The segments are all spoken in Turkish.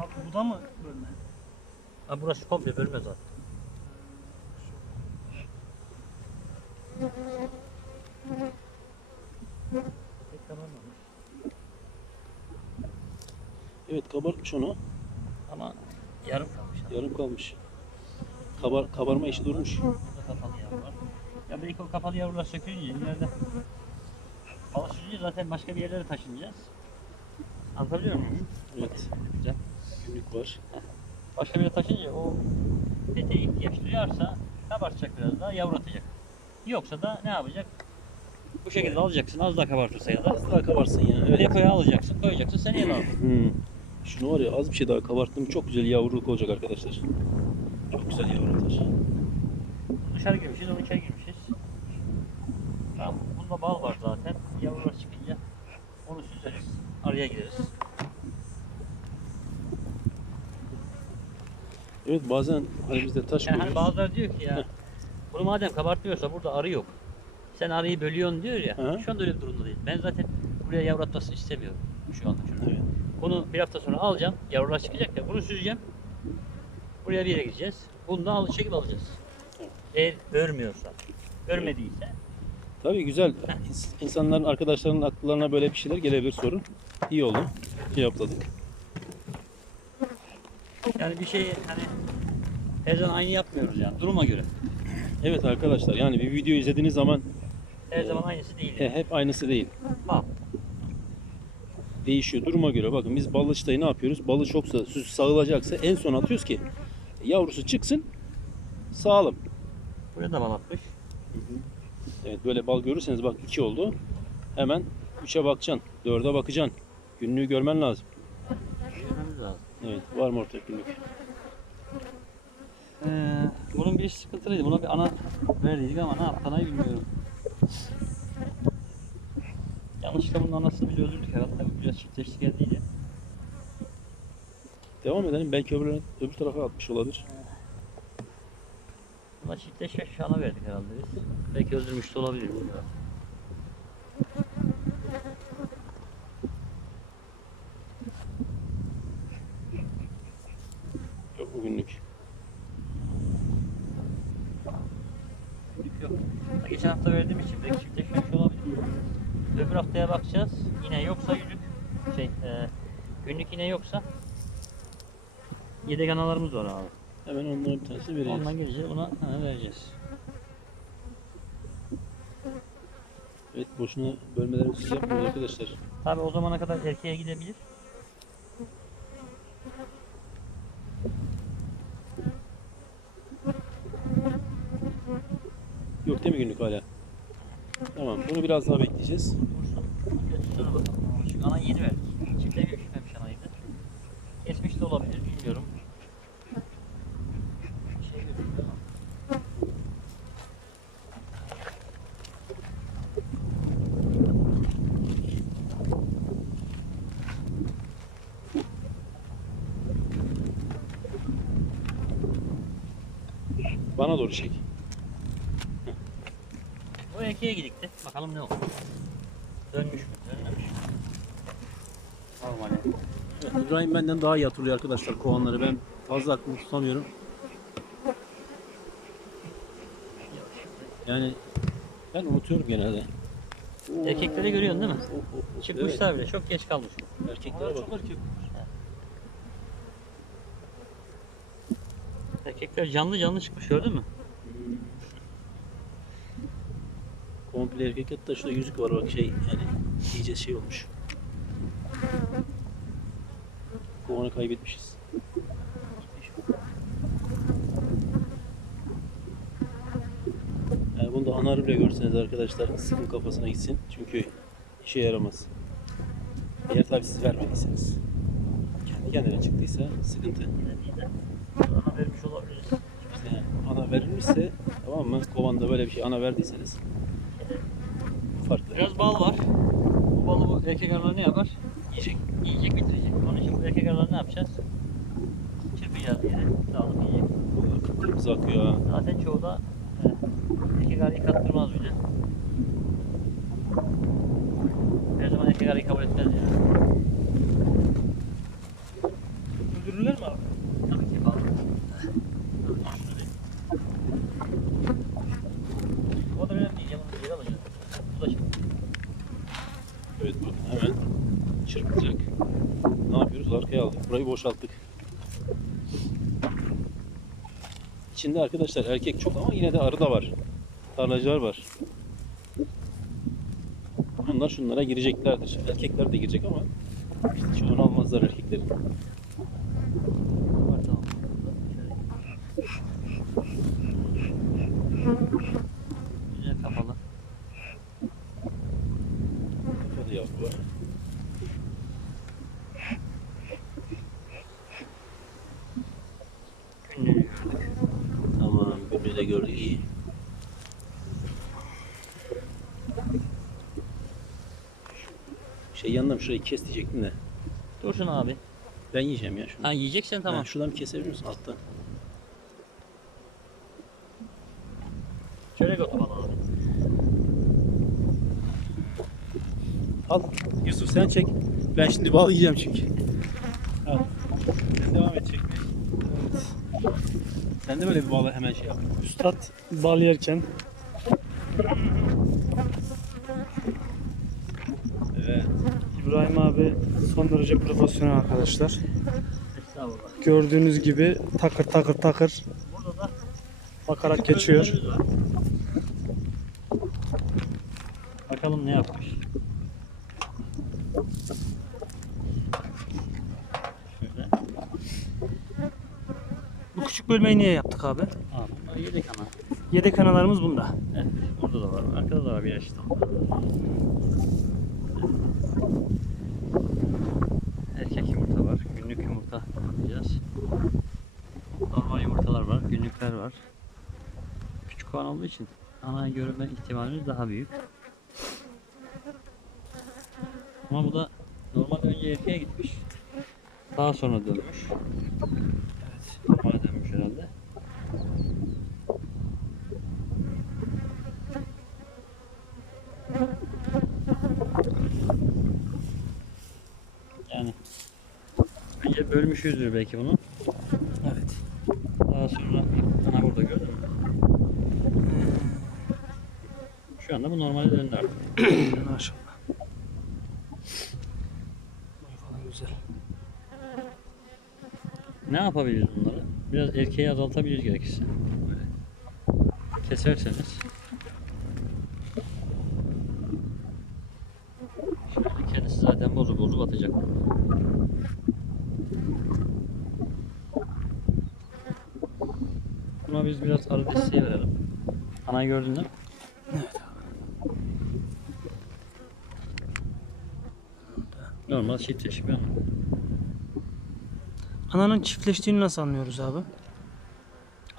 Abi bu da mı bölme? Ha burası komple bölme zaten. Evet kabartmış onu. Ama yarım kalmış. abi. Yarım kalmış. Kabar, kabarma işi durmuş. Burada kapalı yavrular. Ya belki o kapalı yavrular sökülünce ileride alışınca zaten başka bir yerlere taşınacağız. Anlatabiliyor muyum? Evet. Güzel. Günlük var. Başka bir yere taşınca o ete ihtiyaç duyarsa kabartacak biraz daha yavru atacak. Yoksa da ne yapacak? Bu şekilde alacaksın az daha kabartırsa ya da Az daha kabarsın ya. Evet. depoya alacaksın koyacaksın seneye lazım. Hmm. Şunu var ya az bir şey daha kabarttım çok güzel yavruluk olacak arkadaşlar. Çok güzel yavru atar. Dışarı girmişiz onu içeri girmişiz. Tamam bunda bal var zaten. Yavrular çıkınca onu süzeriz. Araya gireriz. Evet bazen hani bizde taş Yani hani koyuyoruz. bazıları diyor ki ya bunu madem kabartmıyorsa burada arı yok. Sen arıyı bölüyorsun diyor ya. Hı. Şu anda öyle bir durumda değil. Ben zaten buraya yavru atmasını istemiyorum şu anda çocuğun. Evet. Bunu bir hafta sonra alacağım. Yavrular çıkacak ya. Bunu süzeceğim. Buraya bir yere gideceğiz. Bunu da al, çekip alacağız. Eğer örmüyorsa. Örmediyse. Tabii güzel. İns- İnsanların, arkadaşlarının akıllarına böyle bir şeyler gelebilir sorun. İyi oldu. Cevapladık. Yani bir şey hani her zaman aynı yapmıyoruz yani. Duruma göre. Evet arkadaşlar yani bir video izlediğiniz zaman Her zaman aynısı değil. he, hep aynısı değil. Bal. Değişiyor duruma göre. Bakın biz balı çıtayı ne yapıyoruz? Balı çoksa süs sağılacaksa en son atıyoruz ki yavrusu çıksın sağlam. Buraya da bal atmış. Evet böyle bal görürseniz bak 2 oldu. Hemen 3'e bakacaksın. 4'e bakacaksın. Günlüğü görmen lazım. Evet var mı ortak günlük? Ee, bunun bir sıkıntılıydı. Buna bir ana verdiydik ama ne yaptığını bilmiyorum. Yanlışlıkla bunun anasını biz öldürdük herhalde. Tabii biraz çiftleşti geldiğiyle. Devam edelim. Belki öbür, öbür tarafa atmış olabilir. Buna çiftleşmiş ana verdik herhalde biz. Belki öldürmüş de olabilir. bilmiyorum. Yok bugünlük. Büyük yok. Geçen hafta verdiğim için belki çiftleşmemiş olabilir. Öbür haftaya bakacağız. Yine yoksa yüzük şey e, günlük yine yoksa yedek analarımız var abi. Hemen onların bir tanesini vereceğiz. Ondan geleceğiz ona ha, vereceğiz. Evet boşuna bölmelerimizi yapmıyoruz arkadaşlar. Tabi o zamana kadar erkeğe gidebilir. Yok değil mi günlük hala? Tamam bunu biraz daha bekleyeceğiz. Dur bakalım. Çünkü ana yeni verdik. Çiftlemiş memiş anaydı. Kesmiş de olabilir bilmiyorum. Bir şey görünüyor ama. Bana doğru çek. Bu erkeğe gidikti. Bakalım ne oldu. Dönmüş mü? Dönmemiş. mi? Normal. Evet, İbrahim benden daha iyi hatırlıyor arkadaşlar kovanları. Ben fazla aklımı tutamıyorum. Yani ben unutuyorum genelde. Erkekleri görüyorsun değil mi? O- o- o- Çıkmışlar bile. Çok geç kalmış. Evet, erkeklere bak. Erkekler canlı canlı çıkmış gördün mü? Komple erkek hatta şurada yüzük var bak şey yani iyice şey olmuş. Kovanı kaybetmişiz. Yani bunu da anarı bile görseniz arkadaşlar sıkın kafasına gitsin. Çünkü işe yaramaz. Eğer tabi siz vermediyseniz. Kendi kendine çıktıysa sıkıntı. Ana vermiş olabiliriz. İşte ana verilmişse tamam mı? Kovanda böyle bir şey ana verdiyseniz farklı. Biraz bal var. Bu balı bu erkek arılar ne yapar? Yiyecek. Yiyecek bitirecek. Erkek arılar ne yapacağız? Çırpacağız yere. Dağılıp yiyecek. Bu Kıpkırmızı akıyor ha. Zaten çoğu da e, erkek arıyı kattırmaz bile. Her zaman erkek arıyı kabul etmez yani. Burayı boşalttık. İçinde arkadaşlar erkek çok ama yine de arı da var. Tarlacılar var. Bunlar şunlara gireceklerdir. Erkekler de girecek ama çoğunu almazlar erkeklerin. Güzel kapalı. Hadi yavru var. Günlüğünü gördük. Tamam, günü de gördük iyi. Şey yanına şurayı kes diyecektim de. Dursun abi. Ben yiyeceğim ya şunu. Ha yiyeceksen tamam. Ha, şuradan kesebilir misin alttan? Şöyle götür bana abi. Al Yusuf sen çek. Ben şimdi bağlayacağım çünkü. Al. Sen devam et çekmeye. Sen de böyle bir bağla hemen şey yap. Üstad bal yerken Evet. İbrahim abi son derece profesyonel arkadaşlar. Gördüğünüz gibi takır takır takır bakarak geçiyor. Bakalım ne yapmış. Şöyle. Bu küçük bölmeyi niye yaptık abi? Bunlar yedek ana. Yedek analarımız bunda. Evet, burada da var. Arkada da var bir yaşlı. Erkek yumurta var. Günlük yumurta yapacağız. Normal yumurtalar var. Günlükler var. Küçük olan olduğu için ana görünme ihtimalimiz daha büyük. Ama bu da normal önce erkeğe gitmiş. Daha sonra dönmüş. Dönmüş herhalde. Yani önce bölmüşüzdür belki bunu. Evet. Daha sonra ana burada gördün mü? Şu anda bu normale döndü artık. Maşallah. Ne yapabiliriz erkeği azaltabiliriz gerekirse. Keserseniz. Şöyle kendisi zaten bozuk bozuk atacak. Buna biz biraz arı desteği verelim. Anayı gördün değil mi? Normal ana. Ananın çiftleştiğini nasıl anlıyoruz abi?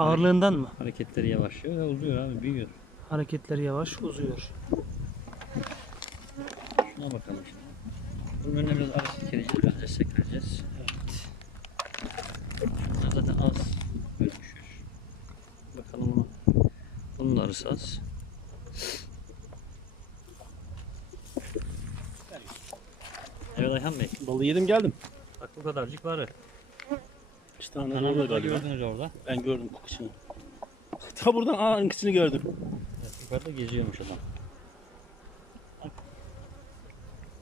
Ağırlığından mı? Hareketleri yavaşlıyor ve uzuyor abi büyüyor. Hareketleri yavaş uzuyor. Şuna bakalım şimdi. Bunun önüne biraz arı silkeleyeceğiz, biraz destek vereceğiz. Evet. Bunlar zaten az bölmüşüz. Bakalım bunu. Bunun arısı az. Evet Ayhan Bey. Balı yedim geldim. Bak bu kadarcık var. İşte ana Anamı orada da galiba. gördünüz orada. Ben gördüm kıçını. Ta buradan ananın kıçını gördüm. Evet, yukarıda geziyormuş adam.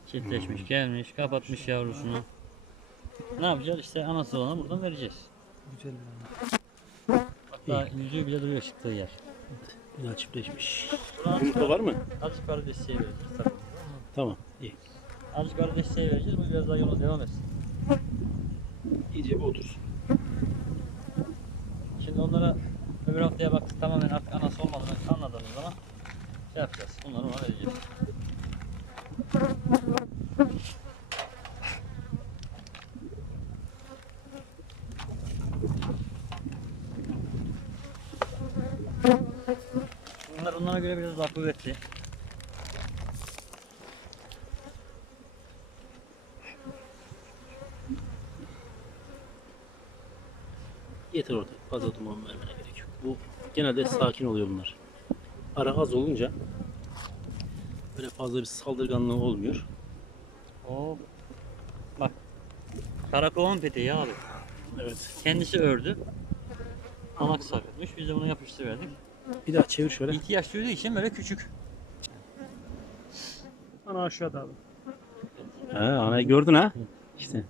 Çiftleşmiş, gelmiş, kapatmış yavrusunu. Ne yapacağız? İşte anası olanı buradan vereceğiz. Güzel. Hatta yüzüğü bile duruyor çıktığı yer. Güzel çiftleşmiş. Yumurta var mı? azıcık arı desteği vereceğiz tabii. Tamam. iyi. Azıcık arı desteği vereceğiz. Bu biraz daha yola devam etsin. İyice bir otur. Şimdi onlara öbür haftaya baktık tamamen artık anası olmadığını anladığımız zaman şey yapacağız. Bunları ona vereceğiz. Bunlar onlara göre biraz daha kuvvetli. Yeter orada. Fazla duman vermene gerek yok. Bu genelde sakin oluyor bunlar. Ara az olunca böyle fazla bir saldırganlığı olmuyor. Oo. Bak. Karakovan peteği abi. Evet. Kendisi ördü. Alak sarılmış. Biz de bunu yapıştırverdik. Bir daha çevir şöyle. İhtiyaç duyduğu için böyle küçük. Ana aşağıda abi. Ha, anayı gördün ha? İşte.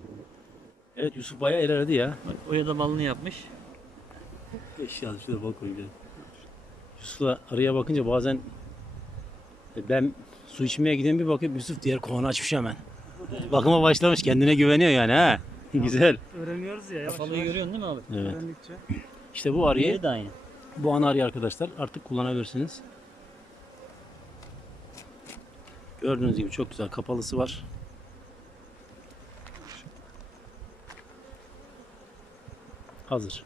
Evet Yusuf bayağı ilerledi ya. Bak oraya da balını yapmış. Eşya şurada bal koyayım. Yusuf'la araya bakınca bazen e, ben su içmeye giden bir bakıp Yusuf diğer kovanı açmış hemen. Bakıma başlamış kendine güveniyor yani ha. Güzel. Öğreniyoruz ya yavaş Kafalıyı yavaş. görüyorsun değil mi abi? Evet. Öğrendikçe. İşte bu arıyı de aynı. bu ana arıyı arkadaşlar artık kullanabilirsiniz. Gördüğünüz gibi çok güzel kapalısı var. Hazır.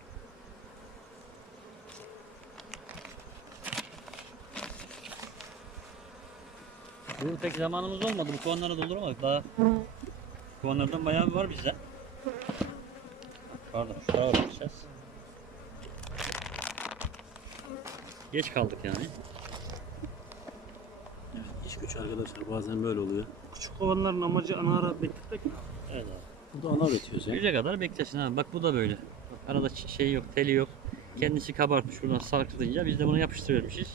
Bu pek zamanımız olmadı. Bu kovanlara dolduramadık. Daha kovanlardan bayağı bir var bizde. Pardon, şuraya bakacağız. Geç kaldık yani. İş güç arkadaşlar bazen böyle oluyor. Küçük kovanların amacı ana ara bekletmek mi? Evet abi. Burada ana üretiyoruz ya. Büyüyecek kadar beklesin abi. Bak bu da böyle. Arada şey yok, teli yok. Kendisi kabartmış buradan sarkıtınca biz de bunu yapıştırıyormuşuz.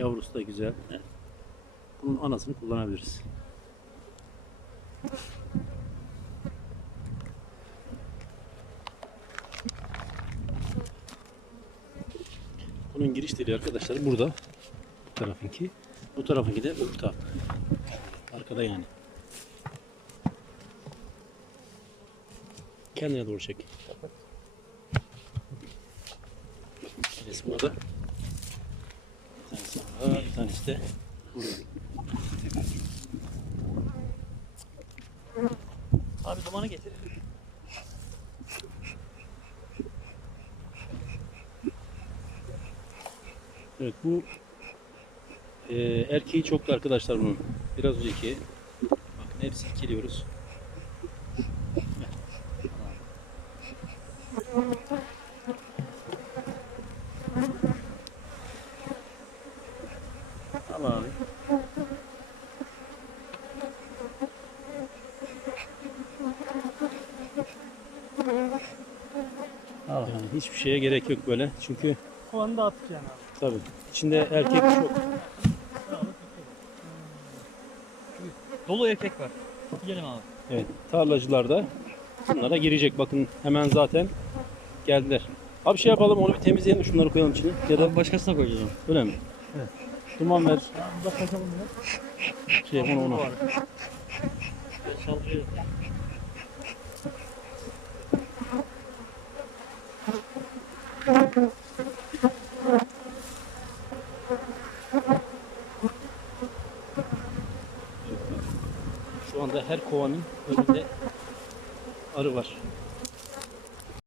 Yavrusu da güzel. Bunun anasını kullanabiliriz. Bunun giriş deliği arkadaşlar burada. Bu tarafınki. Bu tarafınki de öbür taraf. Arkada yani. Kendine doğru çek. Birisi burada. Burada. Abi dumanı getir. Evet bu e, erkeği çoktu arkadaşlar bunun. Biraz önceki. Bakın hepsi ikiliyoruz. Hiçbir şeye gerek yok böyle. Çünkü Kovanı da attık yani abi. tabii içinde erkek çok. Dolu erkek var. Gidelim abi. Evet tarlacılarda bunlara girecek. Bakın hemen zaten geldiler. Abi şey yapalım onu bir temizleyelim şunları koyalım içine. Ya da başkasına koyacağız onu. öyle mi? Evet. Duman ver. Şey onu onu. Ben Şu anda her kovanın önünde arı var.